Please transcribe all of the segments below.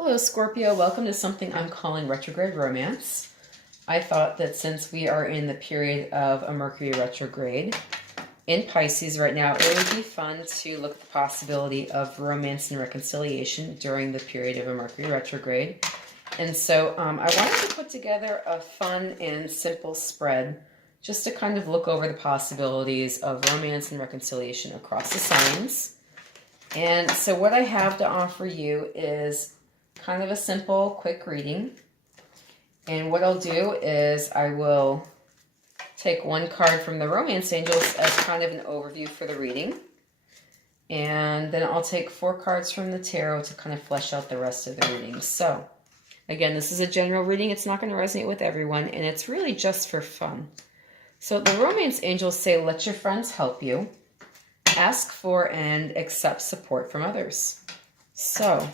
Hello, Scorpio. Welcome to something I'm calling retrograde romance. I thought that since we are in the period of a Mercury retrograde in Pisces right now, it would be fun to look at the possibility of romance and reconciliation during the period of a Mercury retrograde. And so I wanted to put together a fun and simple spread just to kind of look over the possibilities of romance and reconciliation across the signs. And so what I have to offer you is kind of a simple, quick reading. And what I'll do is I will take one card from the Romance Angels as kind of an overview for the reading. And then I'll take 4 cards from the Tarot to kind of flesh out the rest of the reading. So, again, this is a general reading. It's not going to resonate with everyone, and it's really just for fun. So the Romance Angels say, let your friends help you. Ask for and accept support from others. So,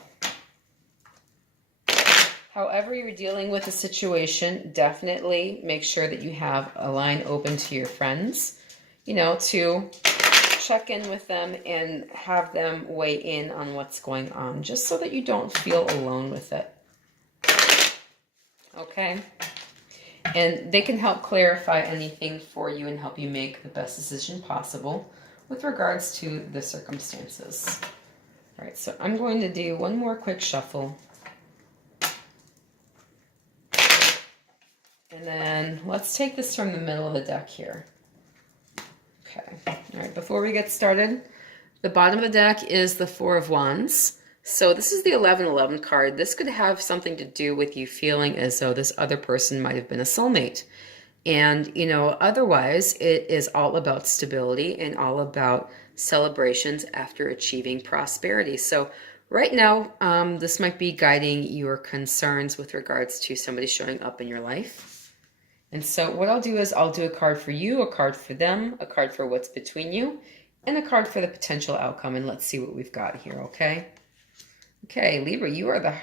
however you're dealing with a situation, definitely make sure that you have a line open to your friends, to check in with them and have them weigh in on what's going on, just so that you don't feel alone with it. Okay? And they can help clarify anything for you and help you make the best decision possible with regards to the circumstances. All right, so I'm going to do one more quick shuffle. And then let's take this from the middle of the deck here. Okay. All right, before we get started, the bottom of the deck is the Four of Wands. So this is the 1111 card. This could have something to do with you feeling as though this other person might have been a soulmate. And, otherwise it is all about stability and all about celebrations after achieving prosperity. So right now, this might be guiding your concerns with regards to somebody showing up in your life. And so what I'll do is I'll do a card for you, a card for them, a card for what's between you, and a card for the potential outcome. And let's see what we've got here, okay? Okay, Libra, you are the...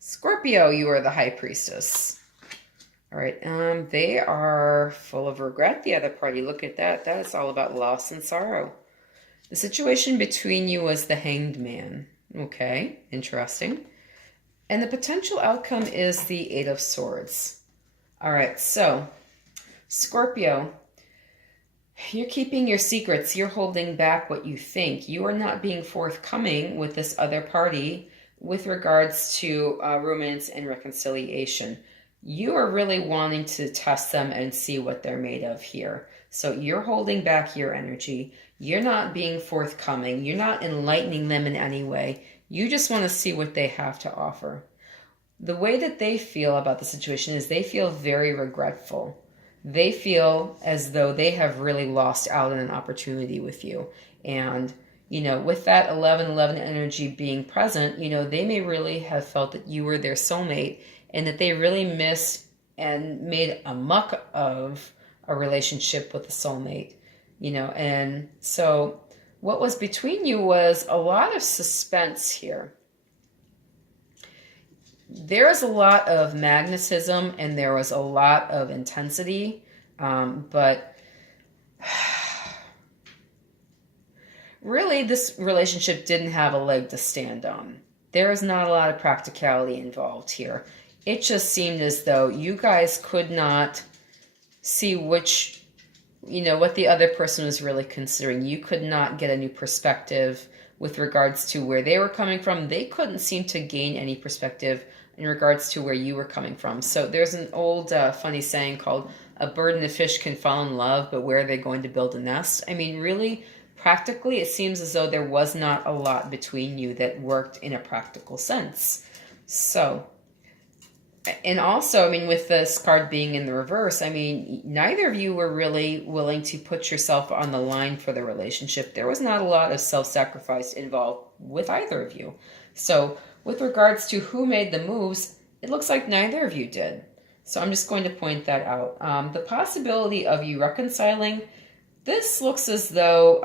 Scorpio, you are the High Priestess. All right, they are full of regret, the other party. Look at that. That is all about loss and sorrow. The situation between you was the Hanged Man. Okay, interesting. And the potential outcome is the Eight of Swords. All right, so Scorpio, you're keeping your secrets. You're holding back what you think. You are not being forthcoming with this other party with regards to romance and reconciliation. You are really wanting to test them and see what they're made of here. So you're holding back your energy. You're not being forthcoming. You're not enlightening them in any way. You just want to see what they have to offer. The way that they feel about the situation is they feel very regretful. They feel as though they have really lost out on an opportunity with you. And, with that 1111 energy being present, they may really have felt that you were their soulmate and that they really missed and made a muck of a relationship with a soulmate, and so what was between you was a lot of suspense here. There was a lot of magnetism and there was a lot of intensity, but really this relationship didn't have a leg to stand on. There is not a lot of practicality involved here. It just seemed as though you guys could not see what the other person was really considering. You could not get a new perspective with regards to where they were coming from. They couldn't seem to gain any perspective in regards to where you were coming from. So there's an old funny saying called, a bird and a fish can fall in love, but where are they going to build a nest? I mean, really, practically, it seems as though there was not a lot between you that worked in a practical sense. So... And also, with this card being in the reverse, neither of you were really willing to put yourself on the line for the relationship. There was not a lot of self-sacrifice involved with either of you. So with regards to who made the moves, it looks like neither of you did. So I'm just going to point that out. The possibility of you reconciling, this looks as though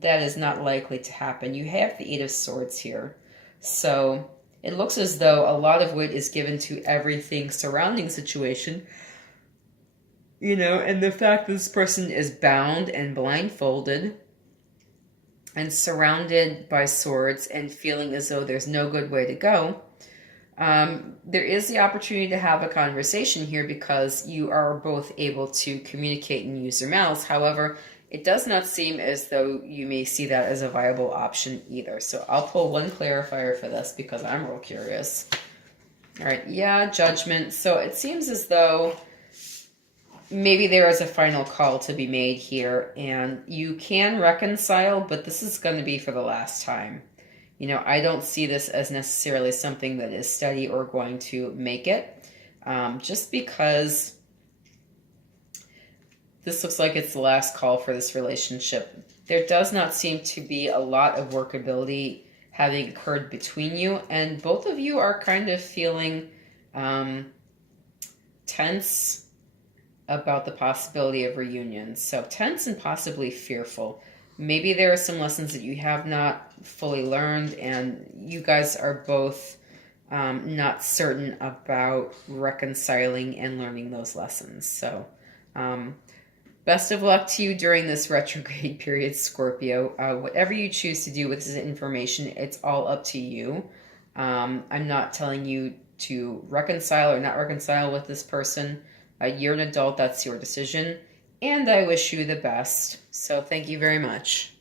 that is not likely to happen. You have the Eight of Swords here. So... it looks as though a lot of weight is given to everything surrounding the situation, and the fact that this person is bound and blindfolded and surrounded by swords and feeling as though there's no good way to go, there is the opportunity to have a conversation here because you are both able to communicate and use your mouths. However, it does not seem as though you may see that as a viable option either. So I'll pull one clarifier for this because I'm real curious. All right, yeah, Judgment. So it seems as though maybe there is a final call to be made here, and you can reconcile, but this is going to be for the last time. You know, I don't see this as necessarily something that is steady or going to make it, just because this looks like it's the last call for this relationship. There does not seem to be a lot of workability having occurred between you, and both of you are kind of feeling tense about the possibility of reunion. So tense and possibly fearful. Maybe there are some lessons that you have not fully learned, and you guys are both not certain about reconciling and learning those lessons. So best of luck to you during this retrograde period, Scorpio. Whatever you choose to do with this information, it's all up to you. I'm not telling you to reconcile or not reconcile with this person. You're an adult, that's your decision, and I wish you the best. So thank you very much.